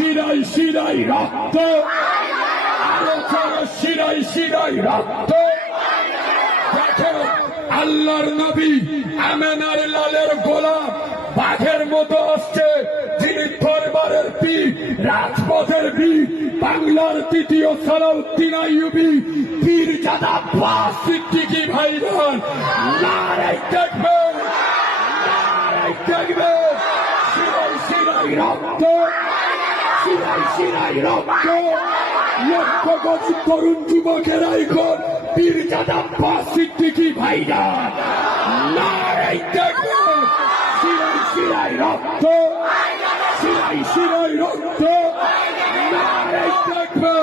শিরায় শিরায় রক্ত, আলোচনা শিরায় শিরায় রক্ত। দেখো আল্লাহর নবী আমেনার লালের গোলাম বাঘের মতো আসছে, যিনি দরবারের পীর, রাজপথের বীর, বাংলার তৃতীয় সালাউদ্দিন আইয়ুবী, পীরজাদা আব্বাস সিদ্দিকী ভাইজান, নারায়ে তাকবীর, নারায়ে তাকবীর। শিরায় শিরায় রক্ত, শিরায় শিরায় রক্ত। লক্ষ কোটি তরুণ যুবকেরা এখন পীরজাদা আব্বাস সিদ্দিকী ভাইজান, নারায়ে তাকবীর। শিরায় শিরায় রক্ত, শিরায় শিরায় রক্ত, নারায়ে তাকবীর।